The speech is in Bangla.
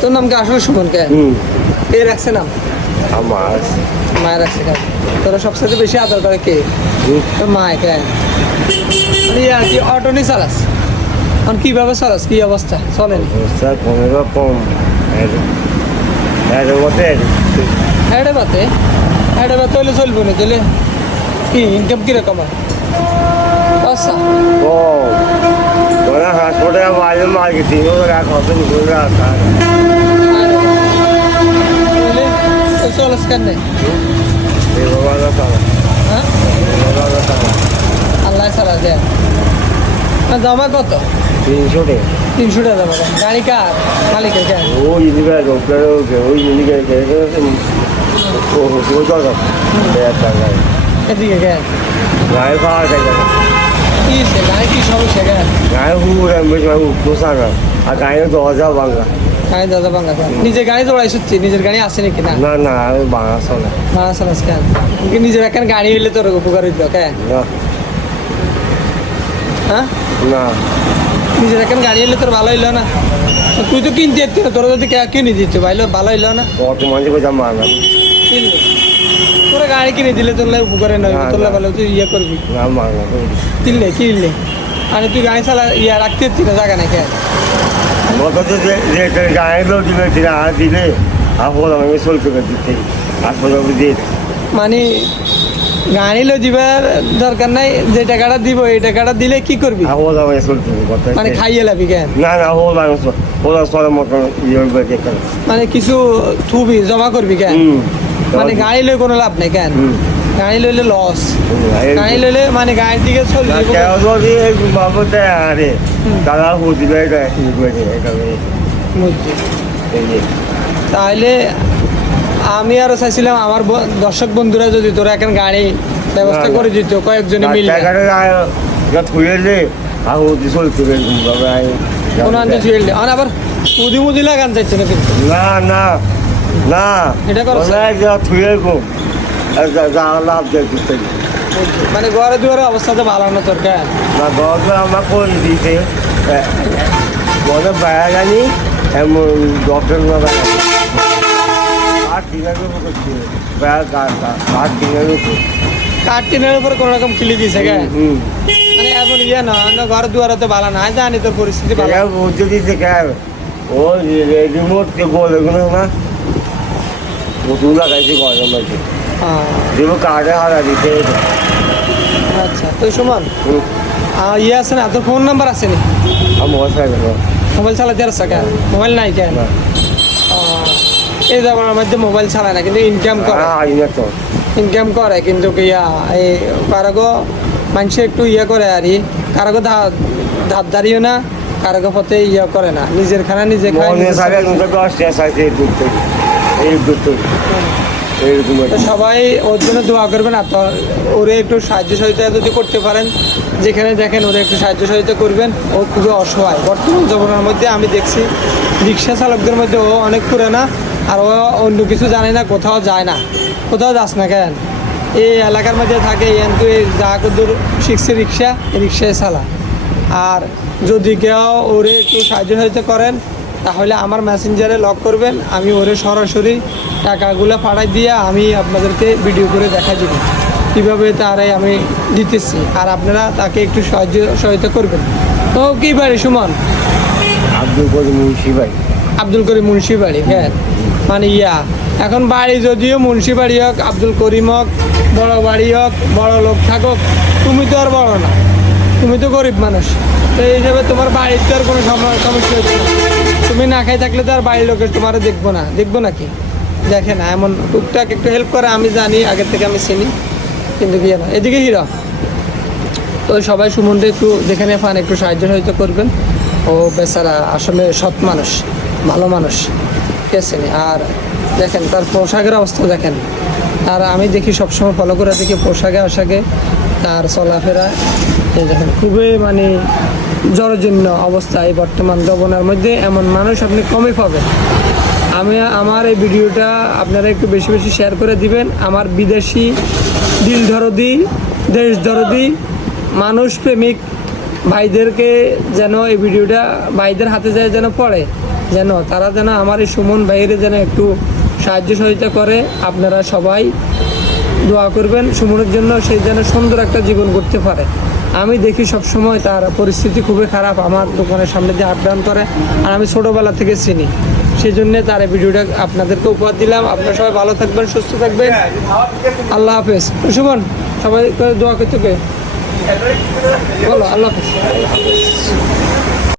তোর নাম কি আসলে সুমন কে কে রাখছে নাম আমার মায়ের রাখছে কেন তোরা সবচেয়ে বেশি আদর করে কে তোর মায় কেন আর কি অটো নিয়ে চালাস এখন কীভাবে চালাস কী অবস্থা চলেন কোনো রকম হেঁটে বাতে হলে চলবো না তাহলে কি ইনকাম কীরকম হয় আচ্ছা কম হাসপাতালে মাঝে মার্কেটিং রাখা চলাস কেন হ্যাঁ আল্লাহ চালা দেয় জমা কত 300 টাকা 300 টাকা জমা গাড়ি কার মালিকের কেন ওই জিনিস ওই জিনিস এদিকে কেন গায়ে পাওয়া যায় কি সে গাড়ি কি সমস্যা কেন গায়ে পোষা না আর গায়ে দরজা ভাঙা গাড়ি দাদা বাংলা কেন নিজের গাড়ি দৌড়াই সুচ্ছি নিজের গাড়ি আসে নাকি না না না আমি ভাঙা চলে ভাড়া চালাস কেন নিজের এখন গাড়ি হইলে তোর উপকার হইতো কেন না হ্যাঁ না নিজের এখন গাড়ি হইলে তোর ভালো হইলো না তুই তো কিনতে যেত না তোর যদি কিনে দিত ভালো ভালো হইলো না কত মানুষ বোঝা মারনা কিনলে তোরা গাড়ি কিনে দিলে তোর উপকারে নয় তোর ভালো তুই ইয়ে করবি না মারনা কিনলে মানে তুই গাড়ি চালা ইয়া রাখতে যাচ্ছি না জায়গা নাকি গত যে গায়ে লোক দিলে আর দিলে আর বললাম আমি চলতে দিতে আসলে দিয়ে মানে গাড়ি লো দিবার দরকার নাই যে টাকাটা দিব এই টাকাটা দিলে কি করবি আর বললাম আমি চলতে মানে খাইয়ে লাবি কেন না না বললাম ওরা চলার মতন ইয়ে মানে কিছু থুবি জমা করবি কেন মানে গাড়ি লই কোনো লাভ নেই কেন গাড়ি লইলে লস গাড়ি লইলে মানে গাড়ির দিকে চলবি বাবুতে আরে দাদা হুদিবে তাহলে আমি আরো চাইছিলাম আমার দর্শক বন্ধুরা যদি তোরা এখন গাড়ি ব্যবস্থা করে দিত কয়েকজনে মিলে থুয়েলে আর হুদি চলতে কোনো আনতে চুয়েলে আর আবার মুদি মুদি লাগান চাইছে না কিন্তু না না না এটা করো থুয়ে কম যা লাভ দেখতে মানে ঘরে দুয়ারে অবস্থা তো ভালো না তোর কেন না গল্প আমার করে দিতে বলে বেড়া জানি এমন ডক্টর আর টিনের উপর করছি বেড়া কাঠ টিনের উপর কাঠ টিনের উপর কোনো রকম খিলি দিয়েছে কেন মানে এমন ইয়ে না ঘর দুয়ারে তো ভালো না জানি তোর পরিস্থিতি ভালো বুঝতে দিতে কেন ও রিমোট কে বলে না ওষুধ লাগাইছি গরম আছে দিব কার্ডে হারা দিতে আচ্ছা তো সুমন ইয়ে আছে না তোর ফোন নাম্বার আছে নি মোবাইল চালাতে আসছে কেন মোবাইল নাই কেন এই জামানার মধ্যে মোবাইল চালায় না কিন্তু ইনকাম করে কিন্তু ইয়া এই কারগো মানুষে একটু ইয়ে করে আর কারগো ধার ধারিও না কারগো পথে ইয়ে করে না নিজের খানা নিজে সবাই ওর জন্য দোয়া করবেন আর ওরে একটু সাহায্য সহযোগিতা যদি করতে পারেন যেখানে দেখেন ওরা একটু সাহায্য সহযোগিতা করবেন ও খুবই অসহায় বর্তমান জীবনের মধ্যে আমি দেখছি রিক্সা চালকদের মধ্যে ও অনেক পুরানা আর ও অন্য কিছু জানে না কোথাও যায় না কোথাও যাস না কেন এই এলাকার মধ্যে থাকে কিন্তু এই যা কদূর শিখছে রিক্সায় চালা আর যদি কেউ ওরে একটু সাহায্য সহযোগিতা করেন তাহলে আমার মেসেঞ্জারে লক করবেন আমি ওরে সরাসরি টাকাগুলো পাঠাই দিয়ে আমি আপনাদেরকে ভিডিও করে দেখা দেব কীভাবে তারাই আমি দিতেছি আর আপনারা তাকে একটু সহায়তা করবেন তো কী বাড়ি সুমন আব্দুল করিম মুন্সি বাড়ি হ্যাঁ মানে ইয়া এখন বাড়ি যদিও মুন্সি বাড়ি হোক আব্দুল করিম হোক বড় বাড়ি হোক বড় লোক থাকুক তুমি তো আর বড় না তুমি তো গরিব মানুষ তো এই হিসাবে তোমার বাড়ির তো আর কোনো সমস্যা হচ্ছে না তুমি না খাই থাকলে তো আর বাড়ির লোকের তোমার দেখবো নাকি দেখে না এমন টুকটাক একটু হেল্প করে আমি জানি আগের থেকে আমি চিনি কিন্তু কি না এদিকে হিরো তো সবাই সুমনকে একটু যেখানে পান একটু সাহায্য সহযোগিতা করবেন ও বেচারা আসলে সৎ মানুষ ভালো মানুষ ঠিক আছে আর দেখেন তার পোশাকের অবস্থা দেখেন আর আমি দেখি সবসময় ফলো করে দেখি পোশাকে আশাকে তার চলাফেরা এই দেখেন খুবই মানে জরাজীর্ণ অবস্থা এই বর্তমান যৌবনের মধ্যে এমন মানুষ আপনি কমই পাবেন আমি আমার এই ভিডিওটা আপনারা একটু বেশি বেশি শেয়ার করে দিবেন আমার বিদেশি দিল দরদি দেশ দরদি মানুষ প্রেমিক ভাইদেরকে যেন এই ভিডিওটা ভাইদের হাতে যায় যেন পড়ে, যেন তারা যেন আমার এই সুমন ভাইয়ের যেন একটু সাহায্য সহযোগিতা করে। আপনারা সবাই দোয়া করবেন সুমনের জন্য, সে যেন সুন্দর একটা জীবন করতে পারে। আমি দেখি সব সময় তার পরিস্থিতি খুবই খারাপ, আমার দোকানের সামনে দিয়ে আপ ডাউন করে, আর আমি ছোটোবেলা থেকে চিনি, সেই জন্যে তার এই ভিডিওটা আপনাদেরকে উপহার দিলাম। আপনারা সবাই ভালো থাকবেন, সুস্থ থাকবেন, আল্লাহ হাফেজ। সুমন সবাই দোয়া করতে বলো, আল্লাহ হাফেজ।